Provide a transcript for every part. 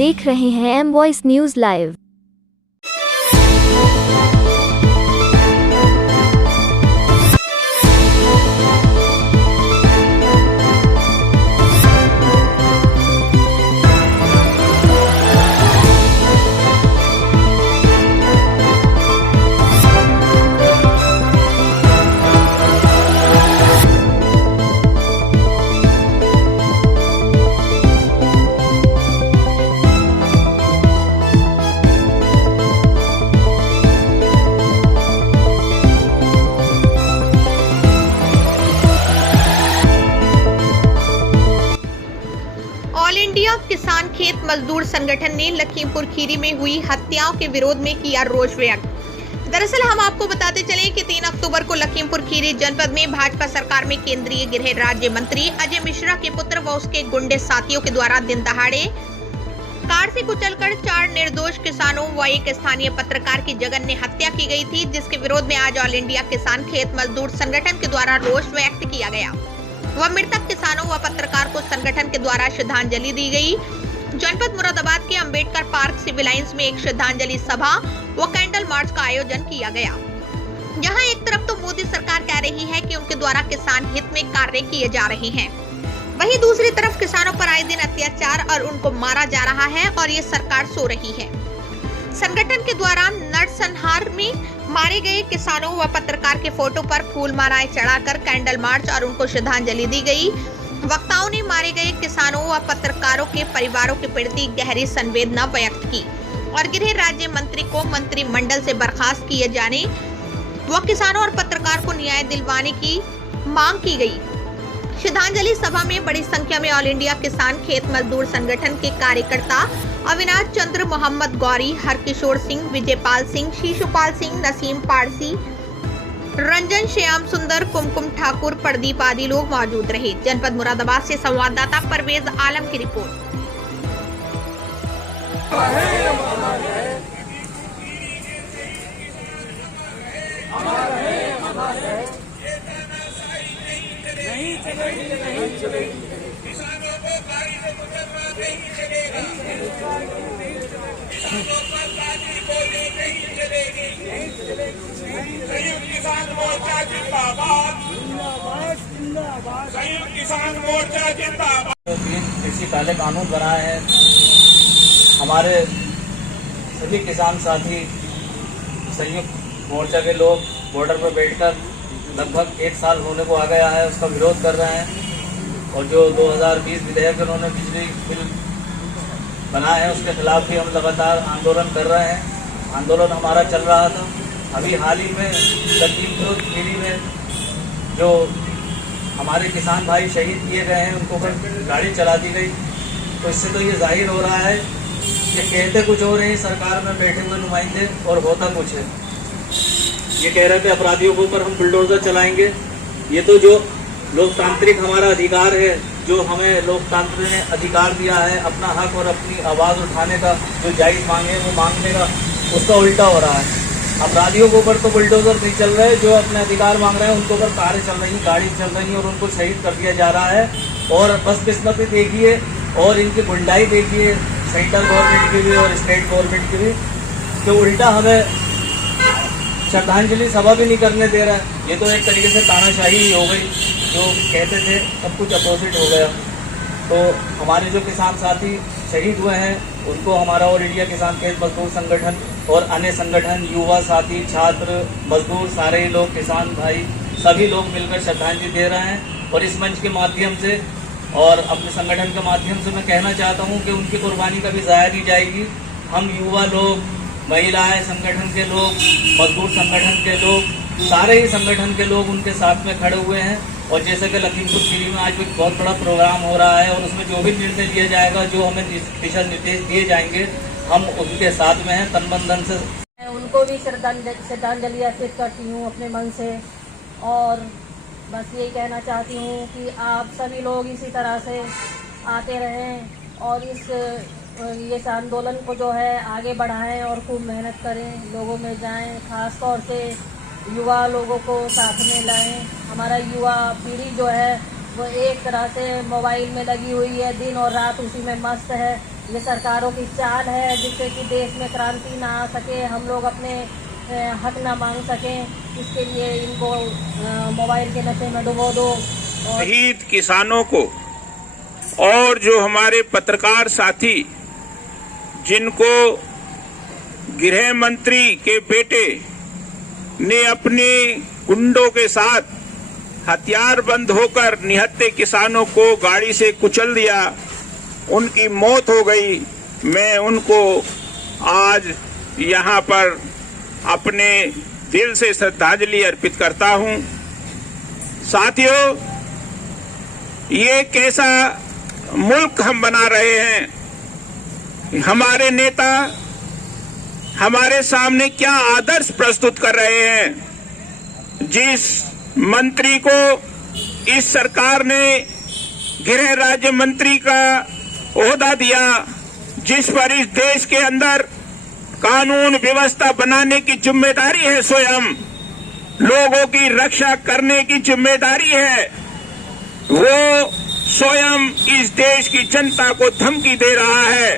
देख रहे हैं M voice news live. All India Kisan Khet मजदूर संगठन ने लखीमपुर खीरी में हुई हत्याओं के विरोध में किया रोष व्यक्त। दरअसल हम आपको बताते चलें कि 3 अक्टूबर को लखीमपुर खीरी जनपद में भाजपा सरकार में केंद्रीय गृह राज्य मंत्री अजय मिश्रा के पुत्र व उसके गुंडे साथियों के द्वारा दिन दहाड़े कार से कुचलकर 4 निर्दोष किसानों व एक स्थानीय पत्रकार की जघन्य हत्या की गई थी, जिसके विरोध में आज ऑल इंडिया किसान खेत मजदूर संगठन के द्वारा रोष व्यक्त किया गया। वह मृतक किसानों व पत्रकार को संगठन के द्वारा श्रद्धांजलि दी गई। जनपद मुरादाबाद के अंबेडकर पार्क सिविल लाइंस में एक श्रद्धांजलि सभा व कैंडल मार्च का आयोजन किया गया। यहाँ एक तरफ तो मोदी सरकार कह रही है कि उनके द्वारा किसान हित में कार्य किए जा रहे हैं, वहीं दूसरी तरफ किसानों पर आए दिन अत्याचार और उनको मारा जा रहा है और ये सरकार सो रही है। संगठन के द्वारा नरसंहार में मारे गए किसानों व पत्रकार के फोटो पर फूल मालाएं चढ़ाकर कैंडल मार्च और उनको श्रद्धांजलि दी गई। वक्ताओं ने मारे गए किसानों व पत्रकारों के परिवारों के प्रति गहरी संवेदना व्यक्त की और गृह राज्य मंत्री को मंत्रिमंडल से बर्खास्त किए जाने व किसानों और पत्रकार को न्याय दिलवाने की मांग की गई। श्रद्धांजलि सभा में बड़ी संख्या में ऑल इंडिया किसान खेत मजदूर संगठन के कार्यकर्ता अविनाश चंद्र, मोहम्मद गौरी, हरकिशोर सिंह, विजयपाल सिंह, शिशुपाल सिंह, नसीम पारसी, रंजन, श्याम सुंदर, कुमकुम ठाकुर, प्रदीप आदि लोग मौजूद रहे। जनपद मुरादाबाद से संवाददाता परवेज आलम की रिपोर्ट। किसान मोर्चा जिंदाबाद, संयुक्त किसान मोर्चा जिंदाबाद। कृषि काले कानून बनाए हैं, हमारे सभी किसान साथी संयुक्त मोर्चा के लोग बॉर्डर पर बैठकर लगभग 1 साल होने को आ गया है, उसका विरोध कर रहे हैं। और जो 2020 विधेयक उन्होंने बिजली बिल बनाया है उसके खिलाफ भी हम लगातार आंदोलन कर रहे हैं। आंदोलन हमारा चल रहा था। अभी हाल ही में लखीमपुर खीरी में जो हमारे किसान भाई शहीद किए गए हैं उनको गाड़ी चला दी गई, तो इससे तो ये जाहिर हो रहा है कि कहते कुछ हो रहे हैं सरकार में बैठे हुए नुमाइंदे और होता कुछ है। ये कह रहे थे अपराधियों के ऊपर हम बुलडोजर चलाएंगे। ये तो जो लोकतांत्रिक हमारा अधिकार है, जो हमें लोकतंत्र ने अधिकार दिया है अपना हक और अपनी आवाज़ उठाने का, जो जायज़ मांगे वो मांगने का, उसका उल्टा हो रहा है। अपराधियों के ऊपर तो बुलडोजर नहीं चल रहे, जो अपने अधिकार मांग रहे हैं उनके ऊपर कारें चल रही, गाड़ी चल रही और उनको शहीद कर दिया जा रहा है। और बस किस्मत देखिए और इनकी गुंडाई देखिए, सेंट्रल गवर्नमेंट की भी और स्टेट गवर्नमेंट की भी, तो उल्टा हमें श्रद्धांजलि सभा भी नहीं करने दे रहा है। ये तो एक तरीके से तानाशाही ही हो गई, जो कहते थे सब कुछ अपोजिट हो गया। तो हमारे जो किसान साथी शहीद हुए हैं उनको हमारा ऑल इंडिया किसान खेत मजदूर संगठन और अन्य संगठन, युवा साथी, छात्र, मजदूर, सारे लोग, किसान भाई, सभी लोग मिलकर श्रद्धांजलि दे रहे हैं। और इस मंच के माध्यम से और अपने संगठन के माध्यम से मैं कहना चाहता हूं कि उनकी कुर्बानी कभी ज़ाया नहीं जाएगी। हम युवा लोग, महिलाएं संगठन के लोग, मजदूर संगठन के लोग, सारे ही संगठन के लोग उनके साथ में खड़े हुए हैं। और जैसे कि लखीमपुर खीरी में आज भी बहुत बड़ा प्रोग्राम हो रहा है और उसमें जो भी निर्णय लिया जाएगा, जो हमें दिशा निर्देश दिए जाएंगे, हम उनके साथ में हैं तन मन धन से। मैं उनको भी श्रद्धांजलि अर्पित करती हूँ अपने मन से। और बस यही कहना चाहती हूँ कि आप सभी लोग इसी तरह से आते रहें और इस आंदोलन को जो है आगे बढ़ाएं और खूब मेहनत करें, लोगों में जाएं, ख़ास तौर से युवा लोगों को साथ में लाएं। हमारा युवा पीढ़ी जो है वो एक तरह से मोबाइल में लगी हुई है, दिन और रात उसी में मस्त है, ये सरकारों की चाल है जिससे कि देश में क्रांति ना आ सके, हम लोग अपने हक ना मांग सकें। इसके लिए इनको मोबाइल के नशे में डुबो दो। और शहीद किसानों को और जो हमारे पत्रकार साथी जिनको गृह मंत्री के बेटे ने अपने गुंडों के साथ हथियारबंद होकर निहत्थे किसानों को गाड़ी से कुचल दिया, उनकी मौत हो गई। मैं उनको आज यहाँ पर अपने दिल से श्रद्धांजलि अर्पित करता हूँ। साथियों, ये कैसा मुल्क हम बना रहे हैं, हमारे नेता हमारे सामने क्या आदर्श प्रस्तुत कर रहे हैं। जिस मंत्री को इस सरकार ने गृह राज्य मंत्री का ओहदा दिया, जिस पर इस देश के अंदर कानून व्यवस्था बनाने की जिम्मेदारी है, स्वयं लोगों की रक्षा करने की जिम्मेदारी है, वो स्वयं इस देश की जनता को धमकी दे रहा है।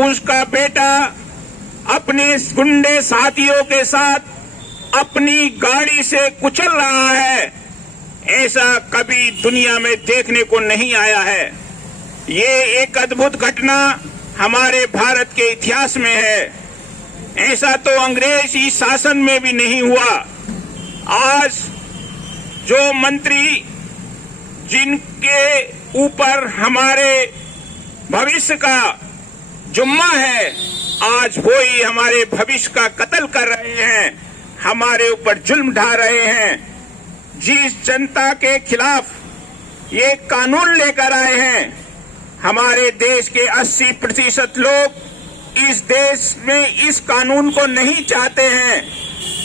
उसका बेटा अपने गुंडे साथियों के साथ अपनी गाड़ी से कुचल रहा है। ऐसा कभी दुनिया में देखने को नहीं आया है। ये एक अद्भुत घटना हमारे भारत के इतिहास में है। ऐसा तो अंग्रेजी शासन में भी नहीं हुआ। आज जो मंत्री जिनके ऊपर हमारे भविष्य का जुम्मा है, आज वो ही हमारे भविष्य का कत्ल कर रहे हैं, हमारे ऊपर जुल्म ढा रहे हैं। जिस जनता के खिलाफ ये कानून लेकर आए हैं, हमारे देश के 80% लोग इस देश में इस कानून को नहीं चाहते हैं।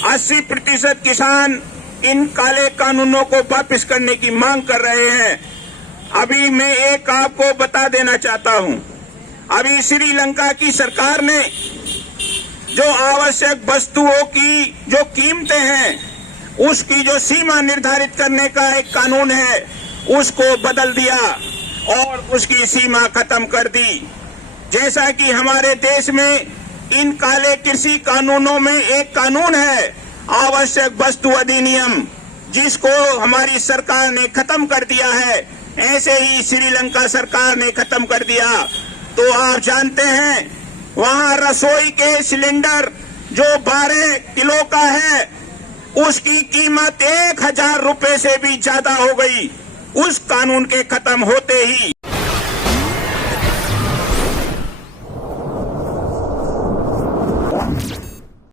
80% किसान इन काले कानूनों को वापस करने की मांग कर रहे हैं। अभी मैं एक आपको बता देना चाहता हूं, अभी श्रीलंका की सरकार ने जो आवश्यक वस्तुओं की जो कीमतें हैं, उसकी जो सीमा निर्धारित करने का एक कानून है, उसको बदल दिया और उसकी सीमा खत्म कर दी। जैसा कि हमारे देश में इन काले कृषि कानूनों में एक कानून है, आवश्यक वस्तु अधिनियम, जिसको हमारी सरकार ने खत्म कर दिया है, ऐसे ही श्रीलंका सरकार ने खत्म कर दिया। तो आप जानते हैं, वहां रसोई के सिलेंडर जो 12 किलो का है, उसकी कीमत 1000 रुपए से भी ज्यादा हो गई, उस कानून के खत्म होते ही।